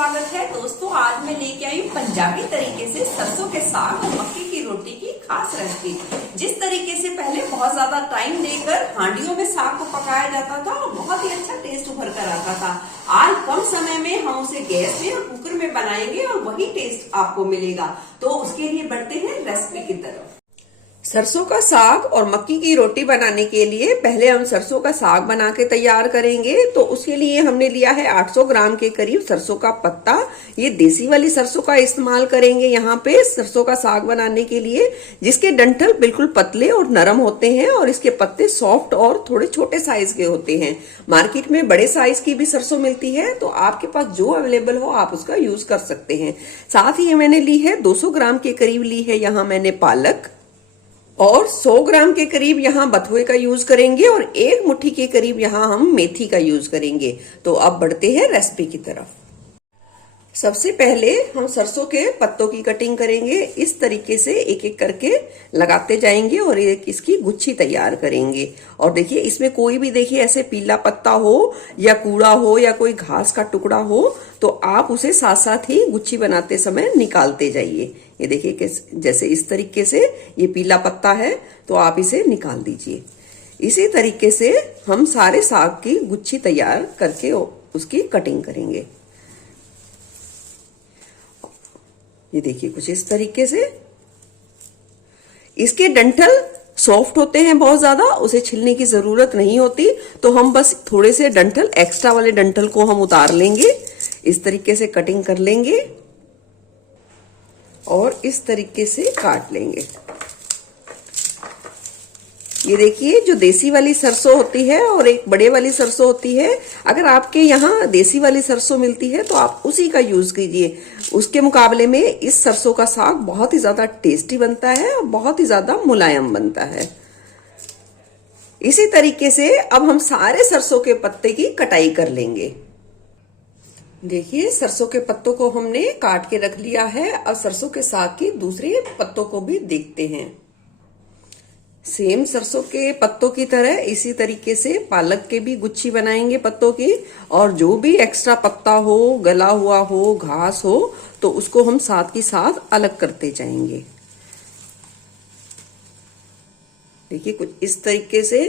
स्वागत है दोस्तों। आज मैं लेके आई हूँ पंजाबी तरीके से सरसों के साग और मक्की की रोटी की खास रेसिपी। जिस तरीके से पहले बहुत ज्यादा टाइम देकर हांडियों में साग को पकाया जाता था और बहुत ही अच्छा टेस्ट उभर कर आता था, आज कम समय में हम उसे गैस में और कुकर में बनाएंगे और वही टेस्ट आपको मिलेगा। तो उसके लिए बढ़ते हैं रेसिपी की तरफ। सरसों का साग और मक्की की रोटी बनाने के लिए पहले हम सरसों का साग बना के तैयार करेंगे। तो उसके लिए हमने लिया है 800 ग्राम के करीब सरसों का पत्ता। ये देसी वाली सरसों का इस्तेमाल करेंगे यहाँ पे सरसों का साग बनाने के लिए, जिसके डंठल बिल्कुल पतले और नरम होते हैं और इसके पत्ते सॉफ्ट और थोड़े छोटे साइज के होते हैं। मार्केट में बड़े साइज की भी सरसों मिलती है, तो आपके पास जो अवेलेबल हो आप उसका यूज कर सकते हैं। साथ ही मैंने ली है 200 ग्राम के करीब ली है यहाँ मैंने पालक, और 100 ग्राम के करीब यहाँ बथुए का यूज करेंगे और 1 मुट्ठी के करीब यहाँ हम मेथी का यूज करेंगे। तो अब बढ़ते हैं रेसिपी की तरफ। सबसे पहले हम सरसों के पत्तों की कटिंग करेंगे। इस तरीके से एक एक करके लगाते जाएंगे और एक इसकी गुच्छी तैयार करेंगे। और देखिए इसमें कोई भी देखिए ऐसे पीला पत्ता हो या कूड़ा हो या कोई घास का टुकड़ा हो तो आप उसे साथ साथ ही गुच्छी बनाते समय निकालते जाइए। ये देखिए कि जैसे इस तरीके से ये पीला पत्ता है तो आप इसे निकाल दीजिए। इसी तरीके से हम सारे साग की गुच्छी तैयार करके उसकी कटिंग करेंगे। ये देखिए कुछ इस तरीके से। इसके डंठल सॉफ्ट होते हैं बहुत ज्यादा, उसे छिलने की जरूरत नहीं होती, तो हम बस थोड़े से डंठल एक्स्ट्रा वाले डंठल को हम उतार लेंगे। इस तरीके से कटिंग कर लेंगे और इस तरीके से काट लेंगे। ये देखिए जो देसी वाली सरसों होती है और एक बड़े वाली सरसों होती है, अगर आपके यहाँ देसी वाली सरसों मिलती है तो आप उसी का यूज कीजिए। उसके मुकाबले में इस सरसों का साग बहुत ही ज्यादा टेस्टी बनता है और बहुत ही ज्यादा मुलायम बनता है। इसी तरीके से अब हम सारे सरसों के पत्ते की कटाई कर लेंगे। देखिए सरसों के पत्तों को हमने काट के रख लिया है। अब सरसों के साग की दूसरे पत्तों को भी देखते हैं। सेम सरसों के पत्तों की तरह इसी तरीके से पालक के भी गुच्छी बनाएंगे पत्तों की, और जो भी एक्स्ट्रा पत्ता हो, गला हुआ हो, घास हो तो उसको हम साथ ही साथ अलग करते जाएंगे। देखिए कुछ इस तरीके से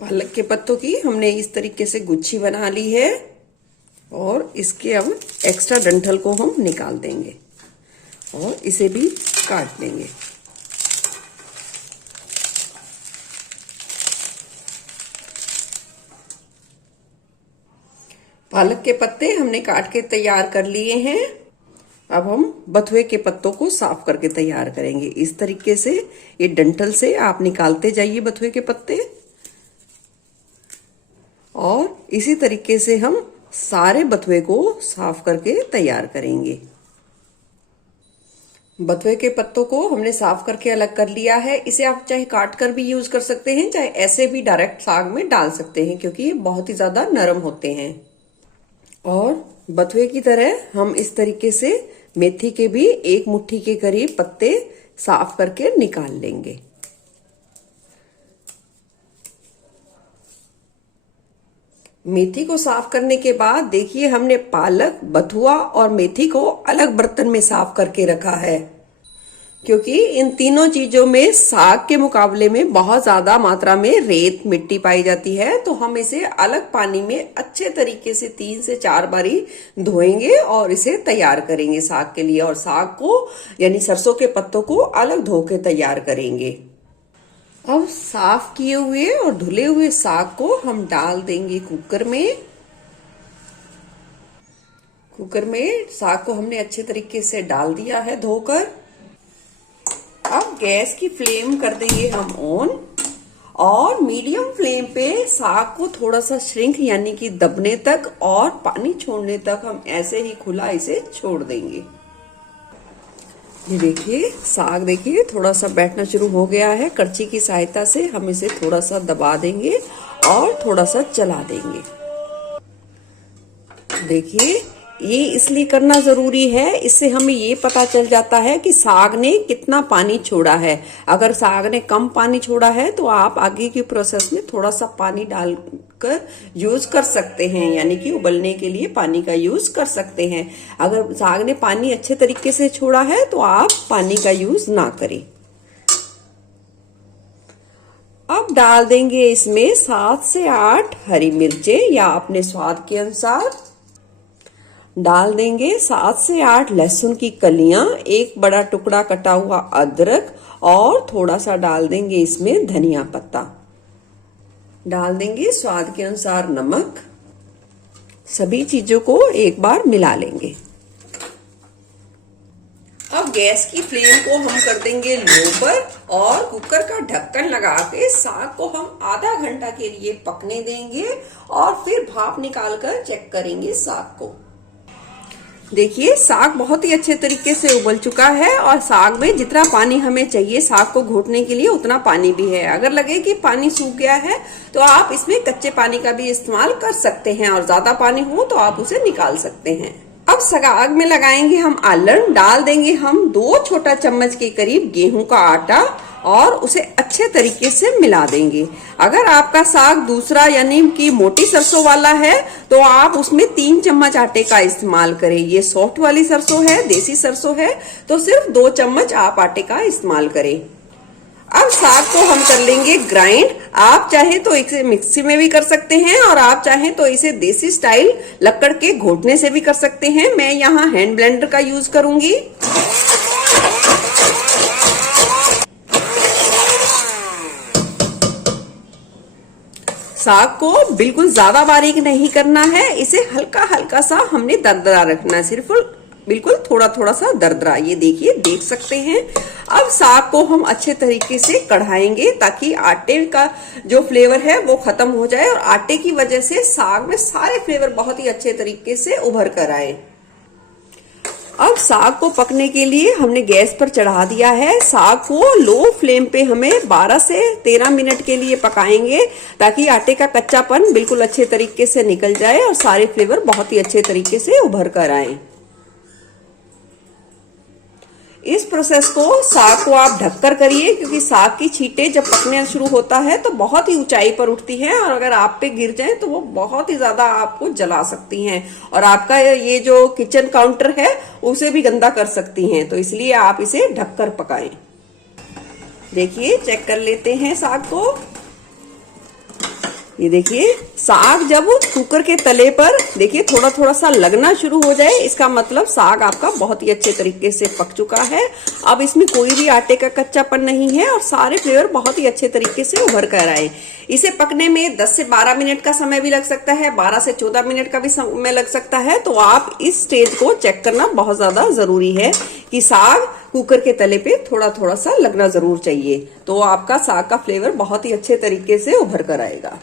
पालक के पत्तों की हमने इस तरीके से गुच्छी बना ली है और इसके अब एक्स्ट्रा डंठल को हम निकाल देंगे और इसे भी काट लेंगे। पालक के पत्ते हमने काट के तैयार कर लिए हैं। अब हम बथुए के पत्तों को साफ करके तैयार करेंगे। इस तरीके से ये डंठल से आप निकालते जाइए बथुए के पत्ते, और इसी तरीके से हम सारे बथुए को साफ करके तैयार करेंगे। बथुए के पत्तों को हमने साफ करके अलग कर लिया है। इसे आप चाहे काट कर भी यूज कर सकते हैं, चाहे ऐसे भी डायरेक्ट साग में डाल सकते हैं, क्योंकि ये बहुत ही ज्यादा नरम होते हैं। और बथुए की तरह हम इस तरीके से मेथी के भी 1 मुट्ठी के करीब पत्ते साफ करके निकाल लेंगे। मेथी को साफ करने के बाद देखिए हमने पालक, बथुआ और मेथी को अलग बर्तन में साफ करके रखा है, क्योंकि इन तीनों चीजों में साग के मुकाबले में बहुत ज्यादा मात्रा में रेत मिट्टी पाई जाती है। तो हम इसे अलग पानी में अच्छे तरीके से 3 से 4 बारी धोएंगे और इसे तैयार करेंगे साग के लिए। और साग को यानी सरसों के पत्तों को अलग धो के तैयार करेंगे। अब साफ किए हुए और धुले हुए साग को हम डाल देंगे कुकर में। कुकर में साग को हमने अच्छे तरीके से डाल दिया है धोकर। अब गैस की फ्लेम कर देंगे हम ऑन, और मीडियम फ्लेम पे साग को थोड़ा सा श्रिंक यानी कि दबने तक और पानी छोड़ने तक हम ऐसे ही खुला इसे छोड़ देंगे। ये देखिए साग देखिए थोड़ा सा बैठना शुरू हो गया है। करछी की सहायता से हम इसे थोड़ा सा दबा देंगे और थोड़ा सा चला देंगे। देखिए ये इसलिए करना जरूरी है, इससे हमें ये पता चल जाता है कि साग ने कितना पानी छोड़ा है। अगर साग ने कम पानी छोड़ा है तो आप आगे की प्रोसेस में थोड़ा सा पानी डालकर यूज कर सकते हैं, यानी कि उबलने के लिए पानी का यूज कर सकते हैं। अगर साग ने पानी अच्छे तरीके से छोड़ा है तो आप पानी का यूज ना करें। अब डाल देंगे इसमें 7 से 8 हरी मिर्चें या अपने स्वाद के अनुसार। डाल देंगे 7 से 8 लहसुन की कलियां, एक बड़ा टुकड़ा कटा हुआ अदरक और थोड़ा सा डाल देंगे इसमें धनिया पत्ता। डाल देंगे स्वाद के अनुसार नमक। सभी चीजों को एक बार मिला लेंगे। अब गैस की फ्लेम को हम कर देंगे लो पर और कुकर का ढक्कन लगा के साग को हम आधा घंटा के लिए पकने देंगे और फिर भाप निकालकर चेक करेंगे साग को। देखिए साग बहुत ही अच्छे तरीके से उबल चुका है और साग में जितना पानी हमें चाहिए साग को घोटने के लिए उतना पानी भी है। अगर लगे कि पानी सूख गया है तो आप इसमें कच्चे पानी का भी इस्तेमाल कर सकते हैं और ज्यादा पानी हो तो आप उसे निकाल सकते हैं। अब साग में लगाएंगे हम आलन। डाल देंगे हम 2 छोटा चम्मच के करीब गेहूं का आटा और उसे अच्छे तरीके से मिला देंगे। अगर आपका साग दूसरा यानी कि मोटी सरसों वाला है तो आप उसमें 3 चम्मच आटे का इस्तेमाल करें। ये सॉफ्ट वाली सरसों है, देसी सरसों है, तो सिर्फ 2 चम्मच आप आटे का इस्तेमाल करें। अब साग को हम कर लेंगे ग्राइंड। आप चाहे तो इसे मिक्सी में भी कर सकते हैं और आप चाहे तो इसे देसी स्टाइल लकड़ के घोटने से भी कर सकते हैं। मैं यहाँ हैंड ब्लेंडर का यूज करूंगी। साग को बिल्कुल ज्यादा बारीक नहीं करना है, इसे हल्का हल्का सा हमने दरदरा रखना है, सिर्फ बिल्कुल थोड़ा थोड़ा सा दरदरा। ये देखिए, देख सकते हैं। अब साग को हम अच्छे तरीके से कढ़ाएंगे ताकि आटे का जो फ्लेवर है वो खत्म हो जाए और आटे की वजह से साग में सारे फ्लेवर बहुत ही अच्छे तरीके से उभर कर आए। अब साग को पकने के लिए हमने गैस पर चढ़ा दिया है। साग को लो फ्लेम पे हमें 12 से 13 मिनट के लिए पकाएंगे ताकि आटे का कच्चापन बिल्कुल अच्छे तरीके से निकल जाए और सारे फ्लेवर बहुत ही अच्छे तरीके से उभर कर आए। इस प्रोसेस को साग को आप ढककर करिए क्योंकि साग की छींटें जब पकने शुरू होता है तो बहुत ही ऊंचाई पर उठती है और अगर आप पे गिर जाए तो वो बहुत ही ज्यादा आपको जला सकती हैं और आपका ये जो किचन काउंटर है उसे भी गंदा कर सकती हैं। तो इसलिए आप इसे ढककर पकाएं। देखिए, चेक कर लेते हैं साग को। ये देखिए, साग जब कुकर के तले पर देखिए थोड़ा थोड़ा सा लगना शुरू हो जाए, इसका मतलब साग आपका बहुत ही अच्छे तरीके से पक चुका है। अब इसमें कोई भी आटे का कच्चापन नहीं है और सारे फ्लेवर बहुत ही अच्छे तरीके से उभर कर आए। इसे पकने में 10 से 12 मिनट का समय भी लग सकता है, 12 से 14 मिनट का भी समय लग सकता है। तो आप इस स्टेज को चेक करना बहुत ज्यादा जरूरी है कि साग कुकर के तले पे थोड़ा थोड़ा सा लगना जरूर चाहिए, तो आपका साग का फ्लेवर बहुत ही अच्छे तरीके से उभर कर आएगा।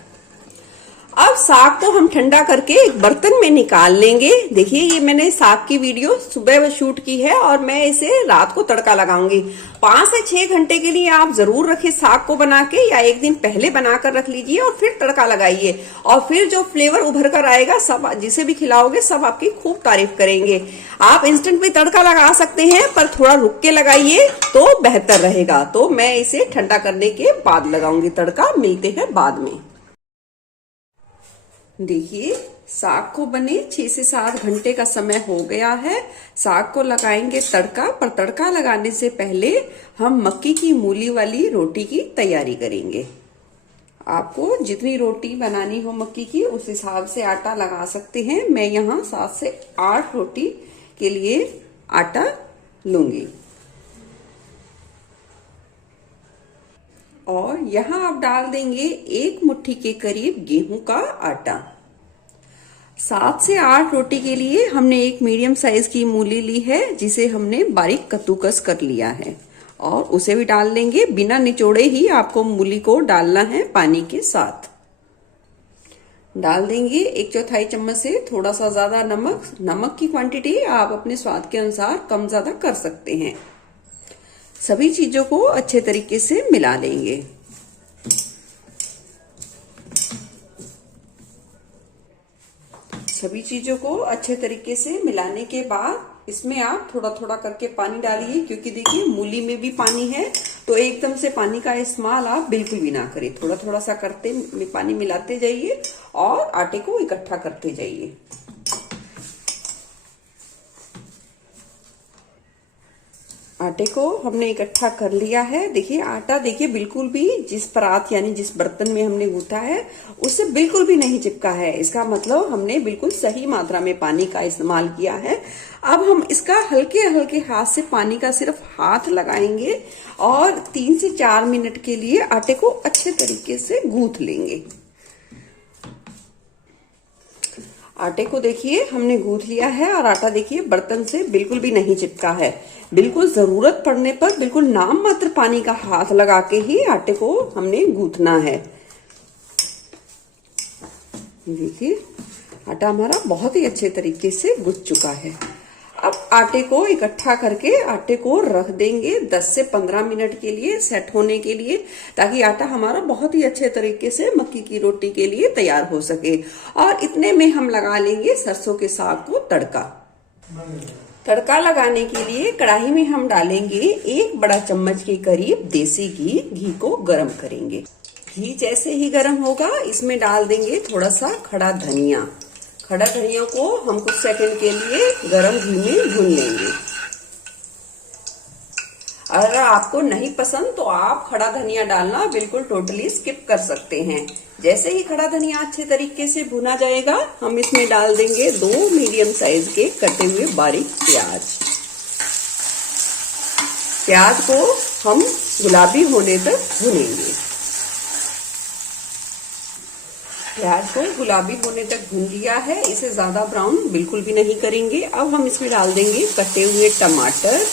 अब साग को हम ठंडा करके एक बर्तन में निकाल लेंगे। देखिए, ये मैंने साग की वीडियो सुबह शूट की है और मैं इसे रात को तड़का लगाऊंगी। 5 से 6 घंटे के लिए आप जरूर रखें साग को बना के, या एक दिन पहले बनाकर रख लीजिए और फिर तड़का लगाइए और फिर जो फ्लेवर उभर कर आएगा सब जिसे भी खिलाओगे सब आपकी खूब तारीफ करेंगे। आप इंस्टेंट भी तड़का लगा सकते हैं पर थोड़ा रुक के लगाइए तो बेहतर रहेगा। तो मैं इसे ठंडा करने के बाद लगाऊंगी तड़का। मिलते हैं बाद में। देखिए, साग को बने 6 से 7 घंटे का समय हो गया है। साग को लगाएंगे तड़का, पर तड़का लगाने से पहले हम मक्की की मूली वाली रोटी की तैयारी करेंगे। आपको जितनी रोटी बनानी हो मक्की की उस हिसाब से आटा लगा सकते हैं। मैं यहाँ 7 से 8 रोटी के लिए आटा लूंगी और यहाँ आप डाल देंगे 1 मुट्ठी के करीब गेहूं का आटा। 7 से 8 रोटी के लिए हमने एक मीडियम साइज की मूली ली है जिसे हमने बारीक कद्दूकस कर लिया है और उसे भी डाल देंगे। बिना निचोड़े ही आपको मूली को डालना है पानी के साथ। डाल देंगे 1/4 चम्मच से थोड़ा सा ज्यादा नमक। नमक की क्वांटिटी आप अपने स्वाद के अनुसार कम ज्यादा कर सकते हैं। सभी चीजों को अच्छे तरीके से मिला लेंगे। सभी चीजों को अच्छे तरीके से मिलाने के बाद इसमें आप थोड़ा थोड़ा करके पानी डालिए, क्योंकि देखिए मूली में भी पानी है, तो एकदम से पानी का इस्तेमाल आप बिल्कुल भी ना करें। थोड़ा थोड़ा सा करते पानी मिलाते जाइए और आटे को इकट्ठा करते जाइए। आटे को हमने इकट्ठा कर लिया है। देखिए आटा देखिए बिल्कुल भी जिस परात यानी जिस बर्तन में हमने गूंथा है उससे बिल्कुल भी नहीं चिपका है। इसका मतलब हमने बिल्कुल सही मात्रा में पानी का इस्तेमाल किया है। अब हम इसका हल्के हल्के हाथ से पानी का सिर्फ हाथ लगाएंगे और 3 से 4 मिनट के लिए आटे को अच्छे तरीके से गूंथ लेंगे। आटे को देखिए हमने गूंथ लिया है और आटा देखिए बर्तन से बिल्कुल भी नहीं चिपका है। बिल्कुल जरूरत पड़ने पर बिल्कुल नाम मात्र पानी का हाथ लगा के ही आटे को हमने गूंथना है। देखिए आटा हमारा बहुत ही अच्छे तरीके से गूंथ चुका है। अब आटे को इकट्ठा करके आटे को रख देंगे 10 से 15 मिनट के लिए सेट होने के लिए, ताकि आटा हमारा बहुत ही अच्छे तरीके से मक्की की रोटी के लिए तैयार हो सके। और इतने में हम लगा लेंगे सरसों के साग को तड़का। तड़का लगाने के लिए कढ़ाई में हम डालेंगे 1 बड़ा चम्मच के करीब देसी घी को गरम करेंगे। घी जैसे ही गरम होगा इसमें डाल देंगे थोड़ा सा खड़ा धनिया। खड़ा धनिया को हम कुछ सेकंड के लिए गरम घी में भून लेंगे। अगर आपको नहीं पसंद तो आप खड़ा धनिया डालना बिल्कुल टोटली स्किप कर सकते हैं। जैसे ही खड़ा धनिया अच्छे तरीके से भुना जाएगा हम इसमें डाल देंगे 2 मीडियम साइज के कटे हुए बारीक प्याज। प्याज को हम गुलाबी होने तक भुनेंगे। प्याज को गुलाबी होने तक भून लिया है, इसे ज्यादा ब्राउन बिल्कुल भी नहीं करेंगे। अब हम इसमें डाल देंगे कटे हुए टमाटर।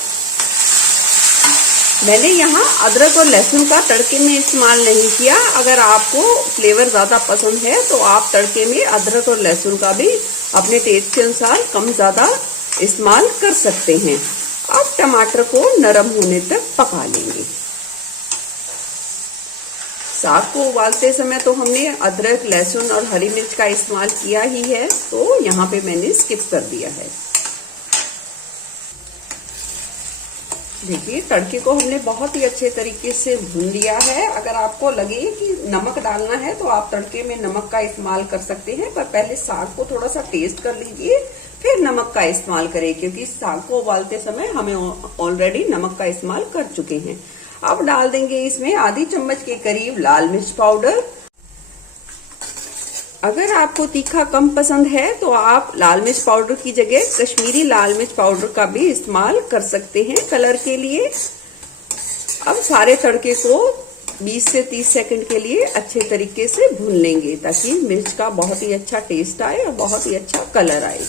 मैंने यहाँ अदरक और लहसुन का तड़के में इस्तेमाल नहीं किया। अगर आपको फ्लेवर ज्यादा पसंद है तो आप तड़के में अदरक और लहसुन का भी अपने टेस्ट के अनुसार कम ज्यादा इस्तेमाल कर सकते हैं। अब टमाटर को नरम होने तक पका लेंगे। साग को उबालते समय तो हमने अदरक, लहसुन और हरी मिर्च का इस्तेमाल किया ही है, तो यहाँ पे मैंने स्किप कर दिया है। देखिए तड़के को हमने बहुत ही अच्छे तरीके से भून लिया है। अगर आपको लगे कि नमक डालना है तो आप तड़के में नमक का इस्तेमाल कर सकते हैं, पर पहले साग को थोड़ा सा टेस्ट कर लीजिए फिर नमक का इस्तेमाल करें, क्योंकि साग को उबालते समय हमें ऑलरेडी नमक का इस्तेमाल कर चुके हैं। अब डाल देंगे इसमें आधी चम्मच के करीब लाल मिर्च पाउडर। अगर आपको तीखा कम पसंद है तो आप लाल मिर्च पाउडर की जगह कश्मीरी लाल मिर्च पाउडर का भी इस्तेमाल कर सकते हैं कलर के लिए। अब सारे तड़के को 20 से 30 सेकंड के लिए अच्छे तरीके से भून लेंगे, ताकि मिर्च का बहुत ही अच्छा टेस्ट आए और बहुत ही अच्छा कलर आए।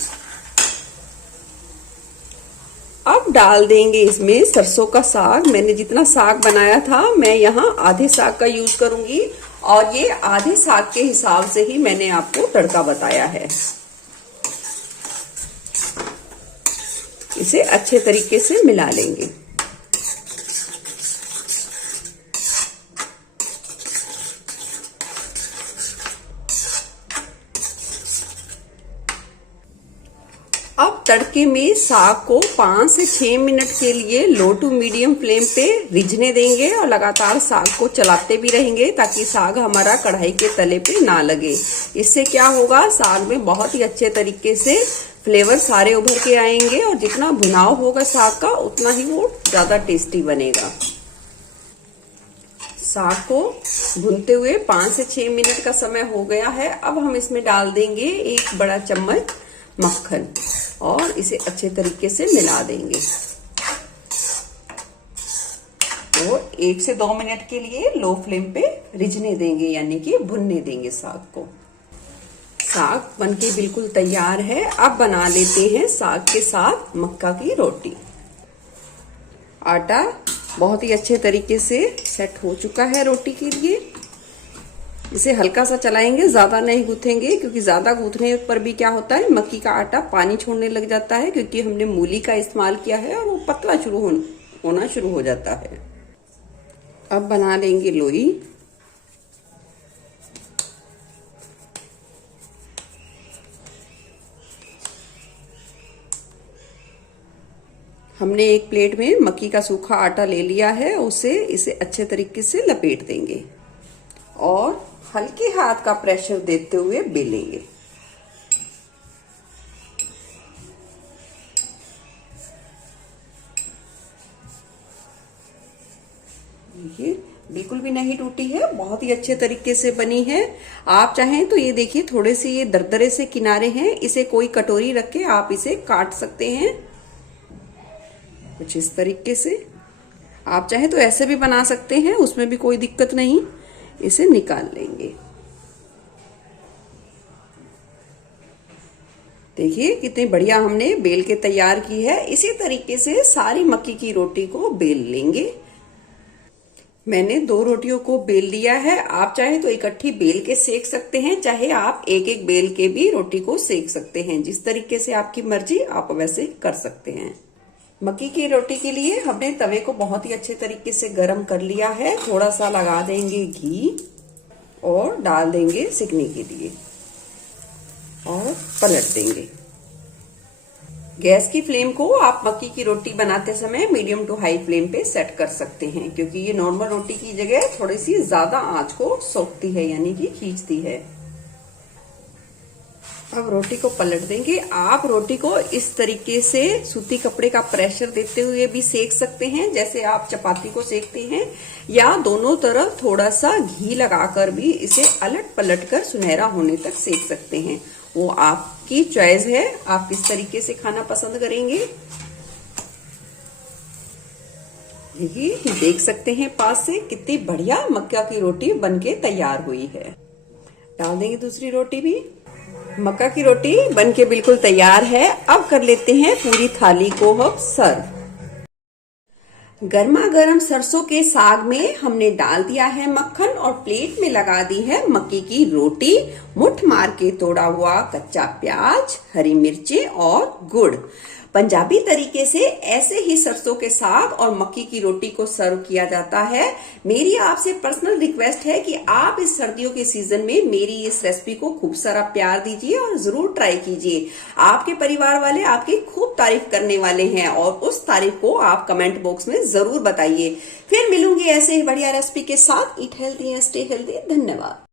अब डाल देंगे इसमें सरसों का साग। मैंने जितना साग बनाया था मैं यहाँ आधे साग का यूज करूंगी और ये आधे साग के हिसाब से ही मैंने आपको तड़का बताया है। इसे अच्छे तरीके से मिला लेंगे। अब तड़के में साग को 5 से 6 मिनट के लिए लो टू मीडियम फ्लेम पे रिझने देंगे और लगातार साग को चलाते भी रहेंगे, ताकि साग हमारा कढ़ाई के तले पे ना लगे। इससे क्या होगा, साग में बहुत ही अच्छे तरीके से फ्लेवर सारे उभर के आएंगे और जितना भुनाव होगा साग का उतना ही वो ज्यादा टेस्टी बनेगा। साग को भूनते हुए 5 से 6 मिनट का समय हो गया है। अब हम इसमें डाल देंगे 1 बड़ा चम्मच मक्खन और इसे अच्छे तरीके से मिला देंगे। तो 1 से 2 मिनट के लिए लो फ्लेम पे रिझने देंगे, यानी कि भुनने देंगे साग को। साग बनके बिल्कुल तैयार है। अब बना लेते हैं साग के साथ मक्का की रोटी। आटा बहुत ही अच्छे तरीके से सेट हो चुका है रोटी के लिए। इसे हल्का सा चलाएंगे, ज्यादा नहीं गूंथेंगे, क्योंकि ज्यादा गूंथने पर भी क्या होता है, मक्की का आटा पानी छोड़ने लग जाता है, क्योंकि हमने मूली का इस्तेमाल किया है और वो पतला होना शुरू हो जाता है। अब बना लेंगे लोई। हमने एक प्लेट में मक्की का सूखा आटा ले लिया है, इसे अच्छे तरीके से लपेट देंगे और हल्के हाथ का प्रेशर देते हुए बेलेंगे। देखिए बिल्कुल भी नहीं टूटी है, बहुत ही अच्छे तरीके से बनी है। आप चाहें तो ये देखिए थोड़े से ये दरदरे से किनारे हैं, इसे कोई कटोरी रख के आप इसे काट सकते हैं कुछ इस तरीके से। आप चाहें तो ऐसे भी बना सकते हैं, उसमें भी कोई दिक्कत नहीं। इसे निकाल लेंगे। देखिए कितनी बढ़िया हमने बेल के तैयार की है। इसी तरीके से सारी मक्की की रोटी को बेल लेंगे। मैंने 2 रोटियों को बेल लिया है। आप चाहे तो इकट्ठी बेल के सेक सकते हैं, चाहे आप एक एक बेल के भी रोटी को सेक सकते हैं। जिस तरीके से आपकी मर्जी आप वैसे कर सकते हैं। मक्की की रोटी के लिए हमने तवे को बहुत ही अच्छे तरीके से गर्म कर लिया है। थोड़ा सा लगा देंगे घी और डाल देंगे सिकने के लिए और पलट देंगे। गैस की फ्लेम को आप मक्की की रोटी बनाते समय मीडियम टू हाई फ्लेम पे सेट कर सकते हैं, क्योंकि ये नॉर्मल रोटी की जगह थोड़ी सी ज्यादा आंच को सोखती है, यानी कि खींचती है। अब रोटी को पलट देंगे। आप रोटी को इस तरीके से सूती कपड़े का प्रेशर देते हुए भी सेक सकते हैं, जैसे आप चपाती को सेकते हैं, या दोनों तरफ थोड़ा सा घी लगाकर भी इसे अलट पलट कर सुनहरा होने तक सेक सकते हैं। वो आपकी चॉइस है, आप किस तरीके से खाना पसंद करेंगे। देखिए देख सकते हैं पास से कितनी बढ़िया मक्का की रोटी बनके तैयार हुई है। डाल देंगे दूसरी रोटी भी। मक्का की रोटी बनके बिल्कुल तैयार है। अब कर लेते हैं पूरी थाली को हम सर्व। गर्मा गर्म सरसों के साग में हमने डाल दिया है मक्खन और प्लेट में लगा दी है मक्की की रोटी, मुट्ठ मार के तोड़ा हुआ कच्चा प्याज, हरी मिर्चें और गुड़। पंजाबी तरीके से ऐसे ही सरसों के साग और मक्की की रोटी को सर्व किया जाता है। मेरी आपसे पर्सनल रिक्वेस्ट है कि आप इस सर्दियों के सीजन में मेरी इस रेसिपी को खूब सारा प्यार दीजिए और जरूर ट्राई कीजिए। आपके परिवार वाले आपकी खूब तारीफ करने वाले हैं और उस तारीफ को आप कमेंट बॉक्स में जरूर बताइए। फिर मिलूंगी ऐसे ही बढ़िया रेसिपी के साथ। Eat healthy and stay healthy. धन्यवाद।